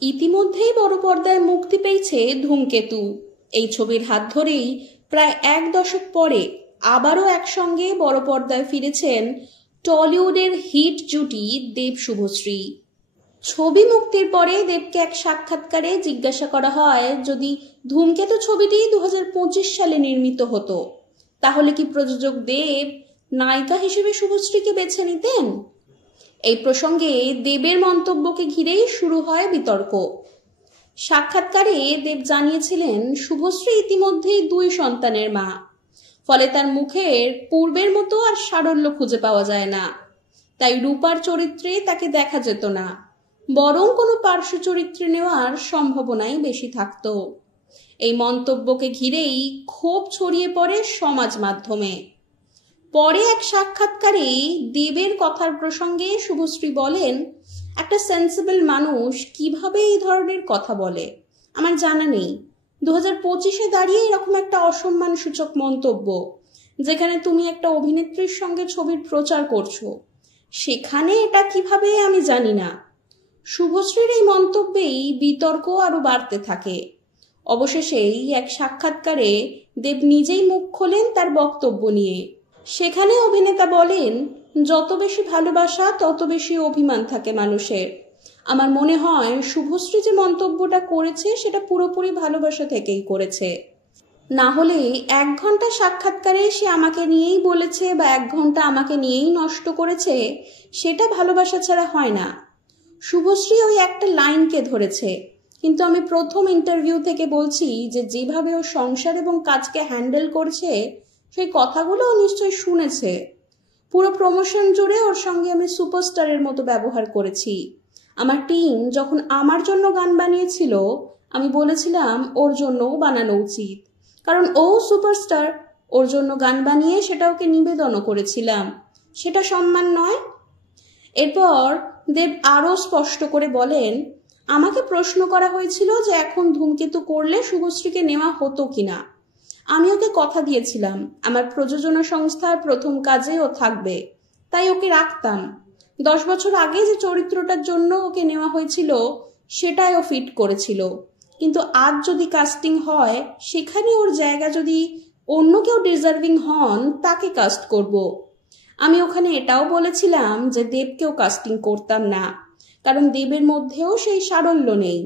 ইতিমধ্যেই বড় পর্দায় মুক্তি পেয়েছে ধূমকেতু। এই ছবির হাত ধরেই প্রায় 1 দশক পরে আবারও একসঙ্গে বড় পর্দায় ফিরেছেন টলিউডের হিট জুটি দেব শুভশ্রী। ছবি মুক্তির পরে দেবকে এক সাক্ষাৎকারে জিজ্ঞাসা করা হয়, যদি ধূমকেতু ছবিটি 2025 সালে নির্মিত হতো তাহলে কি প্রযোজক দেব নায়িকা হিসেবে শুভশ্রীকে বেছে নিতেন? এই প্রসঙ্গে দেবের মন্তব্যকে ঘিরেই শুরু হয় বিতর্ক। সাক্ষাৎকারে দেব জানিয়েছিলেন, শুভশ্রী ইতিমধ্যেই 2 সন্তানের মা, ফলে তার মুখের পূর্বের মতো আর সারল্য খুঁজে পাওয়া যায় না। তাই রূপার চরিত্রে তাকে দেখা যেত না, বরং কোনো পার্শ্ব চরিত্রে নেওয়ার সম্ভাবনাই বেশি থাকত। এই মন্তব্যকে ঘিরেই ক্ষোভ ছড়িয়ে পড়ে সমাজ মাধ্যমে। পরে এক সাক্ষাৎকারে দেবের কথার প্রসঙ্গে শুভশ্রী বলেন, একটা সেন্সিবল মানুষ কিভাবে এই ধরনের কথা বলে আমার জানা নেই। 2025-এ দাঁড়িয়ে এরকম একটা অসম্মান সূচক মন্তব্য, যেখানে তুমি একটা অভিনেত্রীর সঙ্গে ছবির প্রচার করছো, সেখানে এটা কিভাবে আমি জানি না। শুভশ্রীর এই মন্তব্যেই বিতর্ক আরো বাড়তে থাকে। অবশেষেই এক সাক্ষাৎকারে দেব নিজেই মুখ খোলেন তার বক্তব্য নিয়ে। সেখানে অভিনেতা বলেন, যত বেশি ভালোবাসা তত বেশি অভিমান থাকে মানুষের। আমার মনে হয় শুভশ্রী যে মন্তব্যটা করেছে সেটা পুরোপুরি ভালোবাসা থেকেই করেছে। না হলে 1 ঘন্টা সাক্ষাৎকারে সে আমাকে নিয়েই বলেছে বা 1 ঘন্টা আমাকে নিয়েই নষ্ট করেছে, সেটা ভালোবাসা ছাড়া হয় না। শুভশ্রী ওই একটা লাইনকে ধরেছে, কিন্তু আমি প্রথম ইন্টারভিউ থেকে বলছি যে যেভাবে ও সংসার এবং কাজকে হ্যান্ডেল করছে সেই কথাগুলো ও নিশ্চয়ই শুনেছে। পুরো প্রমোশন জুড়ে ওর সঙ্গে আমি সুপারস্টারের মতো ব্যবহার করেছি। আমার টিম যখন আমার জন্য গান বানিয়েছিল, আমি বলেছিলাম ওর জন্যও বানানো উচিত, কারণ ও সুপারস্টার। ওর জন্য গান বানিয়ে সেটা ওকে নিবেদনও করেছিলাম, সেটা সম্মান নয়? এরপর দেব আরও স্পষ্ট করে বলেন, আমাকে প্রশ্ন করা হয়েছিল যে এখন ধূমকেতু করলে শুভশ্রীকে নেওয়া হতো কিনা। আমি ওকে কথা দিয়েছিলাম আমার প্রযোজনা সংস্থার প্রথম কাজে ও থাকবে, তাই ওকে রাখতাম। 10 বছর আগে যে চরিত্রটার জন্য ওকে নেওয়া হয়েছিল সেটাই ও ফিট করেছিল, কিন্তু আজ যদি কাস্টিং হয় সেখানে ওর জায়গা যদি অন্য কেউ ডিজার্ভিং হন তাকে কাস্ট করব। আমি ওখানে এটাও বলেছিলাম যে দেবকেও কাস্টিং করতাম না, কারণ দেবের মধ্যেও সেই সারল্য নেই।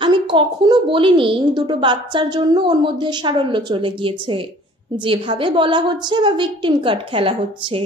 আমি কখনো বলিনি 2টো বাচ্চার জন্য ওর মধ্যে সারল্য চলে গিয়েছে, যেভাবে বলা হচ্ছে বা ভিকটিম কার্ড খেলা হচ্ছে।